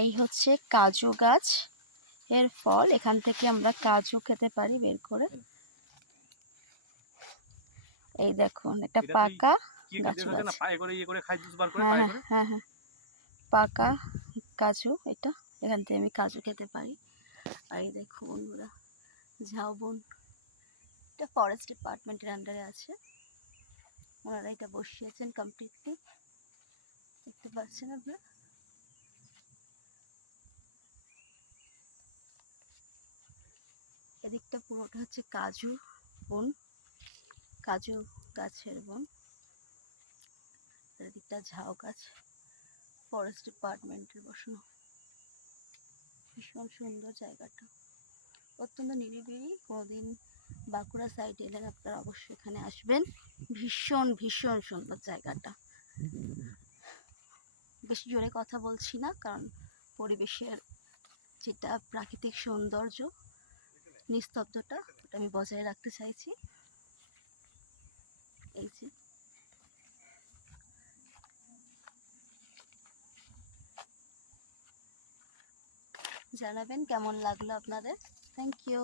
এই হচ্ছে কাজু গাছ এর ফল, এখান থেকে আমরা কাজু খেতে পারি বের করে। এই দেখুন একটা পাকা কাজু গাছ। হ্যাঁ হ্যাঁ হ্যাঁ হ্যাঁ, পাকা কাজু, এটা এখান থেকে আমি কাজু খেতে পারি। আর এই দেখো বন্ধুরা, ঝাউবন, এটা ফরেস্ট ডিপার্টমেন্টের আন্ডারে আছে, ওনারা এটা বসিয়েছেন কমপ্লিটলি, দেখতে পাচ্ছেন আপনারা। এদিকটা পুরোটা হচ্ছে কাজু বন, কাজু গাছের বন। এদিকটা ঝাউ গাছ, ফরেস্ট ডিপার্টমেন্টের বসানো। ভীষণ সুন্দর জায়গাটা, অত্যন্ত নিরিবিলি। কোনোদিন বাঁকুড়া সাইড এলেন আপনারা অবশ্যই এখানে আসবেন, ভীষণ ভীষণ সুন্দর জায়গাটা। বেশি জোরে কথা বলছি না, কারণ পরিবেশের যেটা প্রাকৃতিক সৌন্দর্য, নিস্তব্ধতা, ওটা আমি বজায় রাখতে চাইছি। এই যে জানাবেন কেমন লাগলো আপনাদের। Thank you.